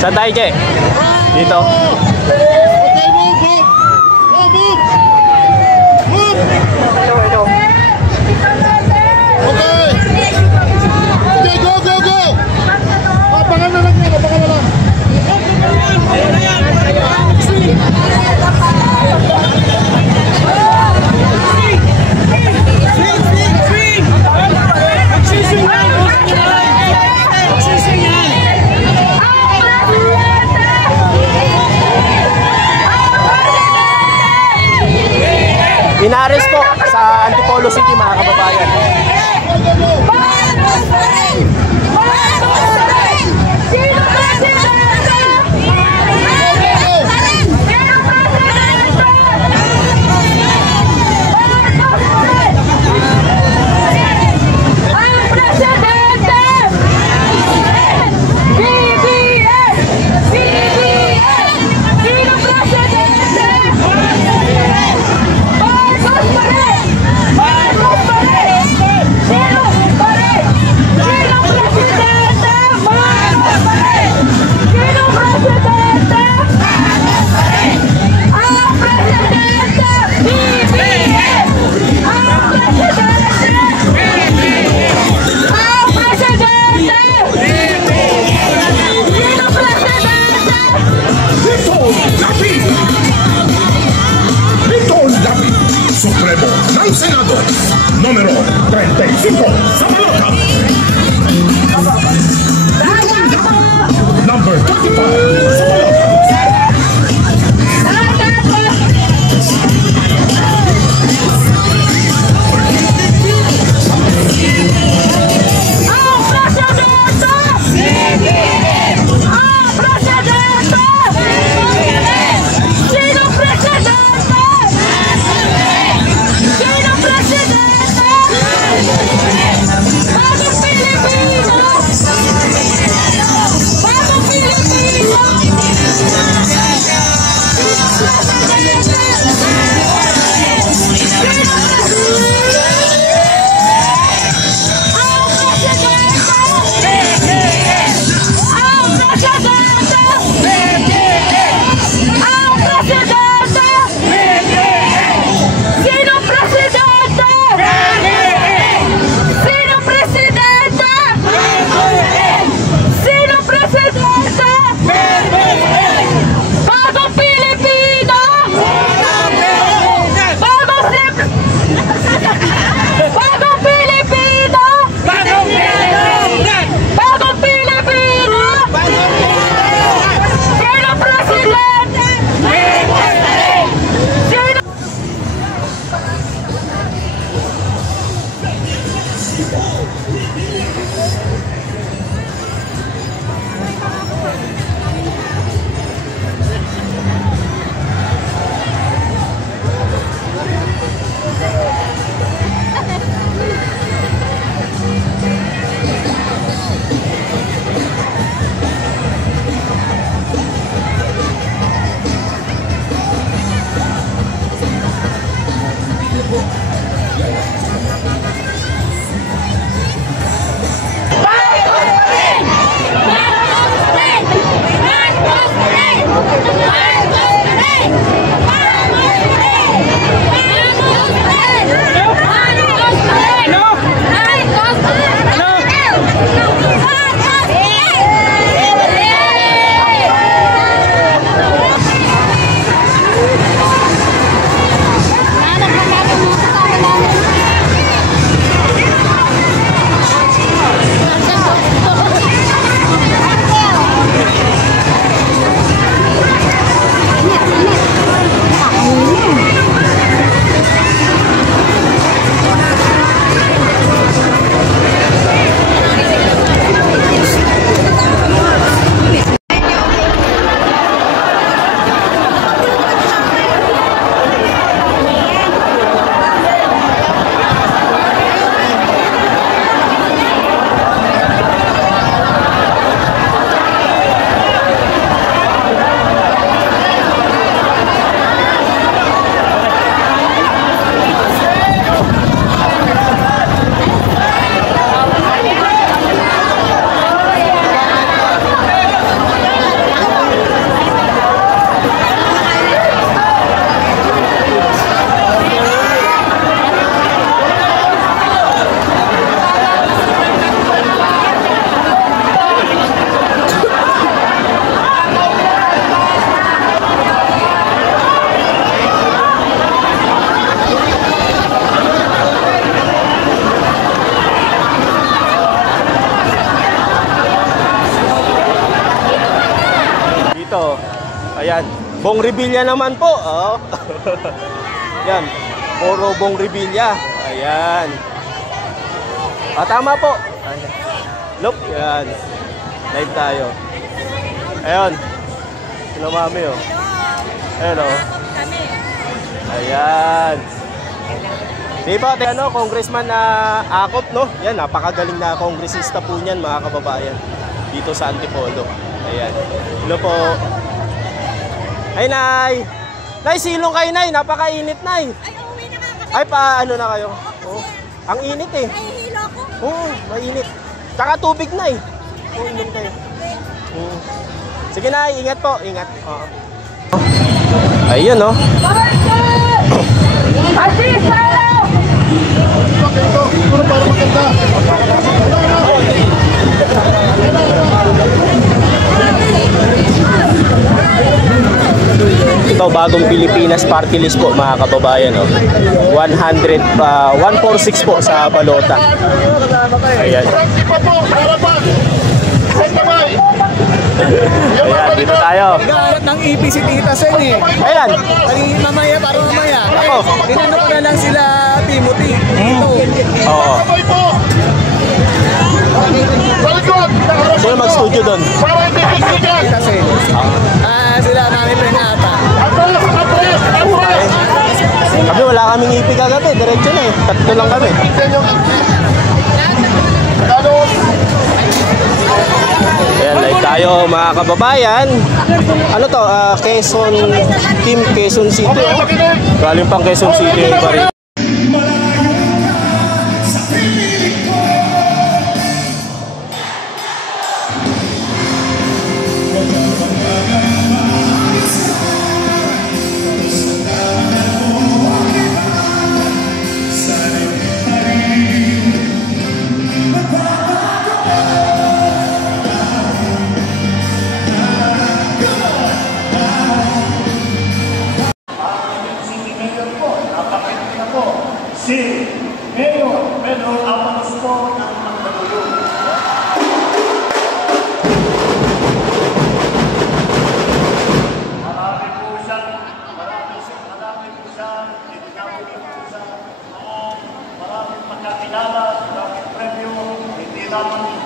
Saan tayo, Che? Dito. Okay, move, move. Oh, move. Move. Hello. Okay. Okay, go, go, go. Abangan na lang yan, abangan na lang. Bong Revilla naman po. Oh. Yan. Puro Bong Revilla. Ayan. Tama po. Ayan. Look, yan. Live tayo. Ayun. Sino mami, oh. Ayun, oh. Ayan. Di ba, ano, congressman na Akop, no? Yan, napakagaling na kongresista po niyan, mga kababayan. Dito sa Antipolo. Ayan. Hello po. Ay, Nay! Nay, silong kayo, Nay. Napakainit, Nay. Ay, uuwi na nga kasi. Ay, paano na kayo? Oh. Ang init, eh. Nahihilo ko. Oo, mainit. Tsaka tubig, Nay. Oo, inom kayo. Oo. Sige, Nay. Ingat po. Ingat. Oo. Ayun, no? Ito, siguro para maganda. Ito, bagong Pilipinas party list po, mga kababayan. Oh. 146 po sa balota. Ayan. Ayan, dito tayo. Naghahanap ng EP si Tita Sen eh. Ayan. Mamaya, parang mamaya. Ako. Tinanong ko na lang sila Timothy. Dito. Oo. Sino mag-studio doon? Tita Sen. Sila Mami Renata. Kami wala kaming ipi kagabi. Diretso na eh. Tatlo lang kami. Ayan, live tayo mga kababayan. Ano to? Quezon, Team Quezon City. Oh. Galing pang Quezon City yung bari. Si Mayor Pedro Almanos po ng Magdaluyong. Marami po siyang itinawin po sa maraming pagkakilala, maraming premyo, hindi naman